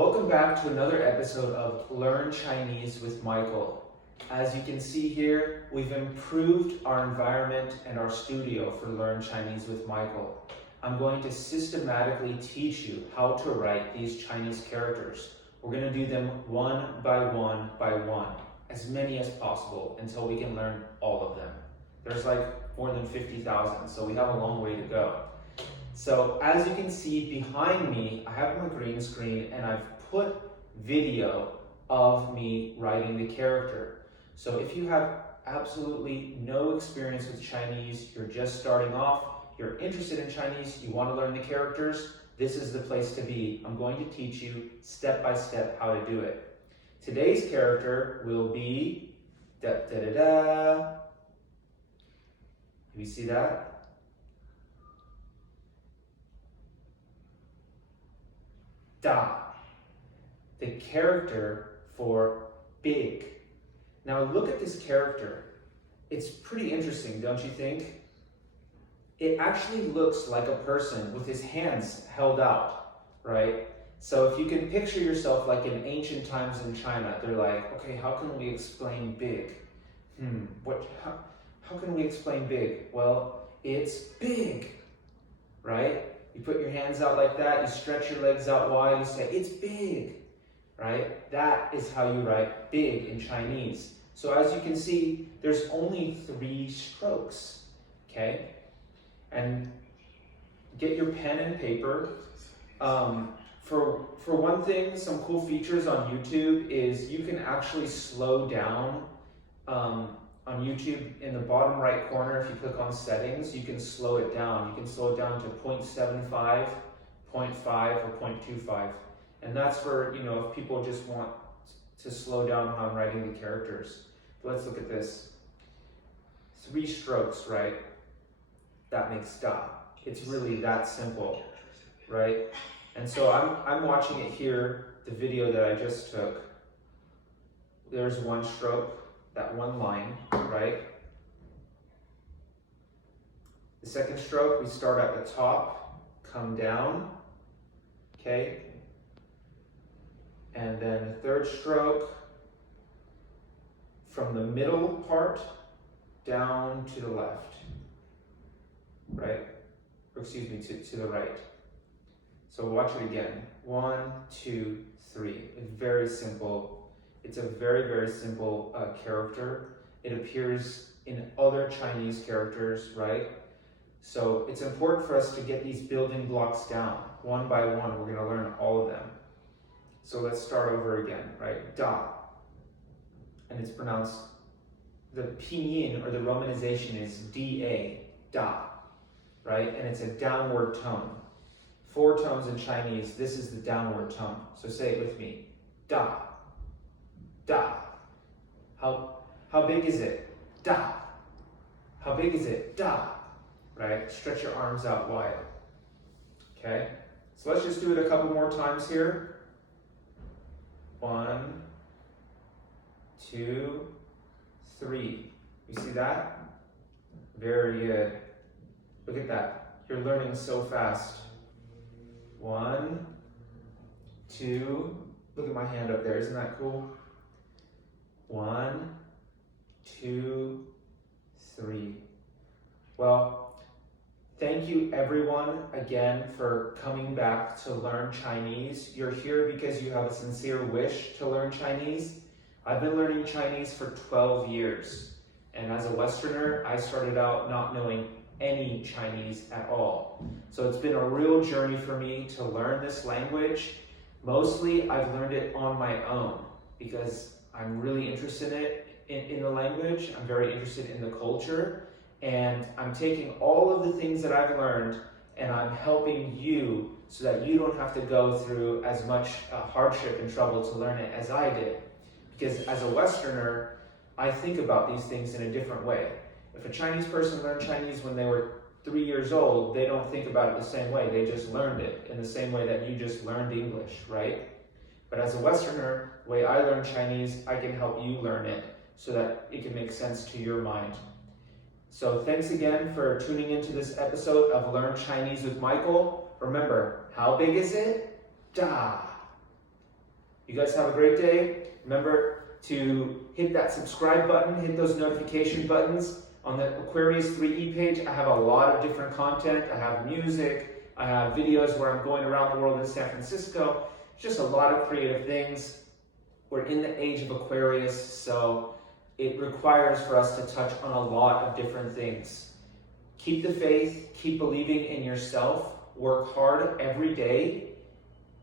Welcome back to another episode of Learn Chinese with Michael. As you can see here, we've improved our environment and our studio for Learn Chinese with Michael. I'm going to systematically teach you how to write these Chinese characters. We're going to do them one by one, as many as possible until we can learn all of them. There's like more than 50,000, so we have a long way to go. So as you can see behind me, I have my green screen and I've put video of me writing the character. So if you have absolutely no experience with Chinese, you're just starting off, you're interested in Chinese, you want to learn the characters, this is the place to be. I'm going to teach you step by step how to do it. Today's character will be da da da da. You see that? Da, the character for big. Now look at this character. It's pretty interesting, don't you think? It actually looks like a person with his hands held out, right? So if you can picture yourself like in ancient times in China, they're like, okay, how can we explain big? How can we explain big? Well, it's big, right? You put your hands out like that, you stretch your legs out wide, you say, it's big, right? That is how you write big in Chinese. So as you can see, there's only 3 strokes, okay? And get your pen and paper. For one thing, some cool features on YouTube is you can actually slow down on YouTube in the bottom right corner. If you click on settings, you can slow it down. You can slow it down to 0.75, 0.5, or 0.25. And that's for, if people just want to slow down how I'm writing the characters. But let's look at this. 3 strokes, right? That makes da. It's really that simple, right? And so I'm watching it here, the video that I just took. There's 1 stroke. That 1 line, right? The second stroke, we start at the top, come down, okay? And then the 3rd stroke, from the middle part down to the left, right? Or excuse me, to the right. So watch it again. 1, 2, 3. It's very simple. It's a very, very simple character. It appears in other Chinese characters, right? So it's important for us to get these building blocks down. One by one, we're gonna learn all of them. So let's start over again, right? Da. And it's pronounced, the pinyin or the romanization is D-A, da, right? And it's a downward tone. 4 tones in Chinese, this is the downward tone. So say it with me, da. Da. How big is it? Da. How big is it? Da. Right? Stretch your arms out wide. Okay? So let's just do it a couple more times here. 1, 2, 3. You see that? Very good. Look at that. You're learning so fast. 1, 2. Look at my hand up there. Isn't that cool? 1, 2, 3. Well, thank you everyone again for coming back to learn Chinese. You're here because you have a sincere wish to learn Chinese. I've been learning Chinese for 12 years. And as a Westerner, I started out not knowing any Chinese at all. So it's been a real journey for me to learn this language. Mostly I've learned it on my own because I'm really interested in the language. I'm very interested in the culture, and I'm taking all of the things that I've learned and I'm helping you so that you don't have to go through as much hardship and trouble to learn it as I did. Because as a Westerner, I think about these things in a different way. If a Chinese person learned Chinese when they were 3 years old, they don't think about it the same way. They just learned it in the same way that you just learned English, right? But as a Westerner, the way I learn Chinese, I can help you learn it so that it can make sense to your mind. So thanks again for tuning into this episode of Learn Chinese with Michael. Remember, how big is it? Da. You guys have a great day. Remember to hit that subscribe button, hit those notification buttons. On the Aquarius 3E page, I have a lot of different content. I have music, I have videos where I'm going around the world in San Francisco. Just a lot of creative things. We're in the age of Aquarius, so it requires for us to touch on a lot of different things. Keep the faith, keep believing in yourself, work hard every day.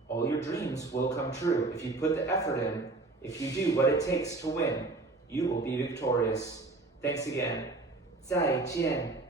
All your dreams will come true. If you put the effort in, if you do what it takes to win, you will be victorious. Thanks again. 再见.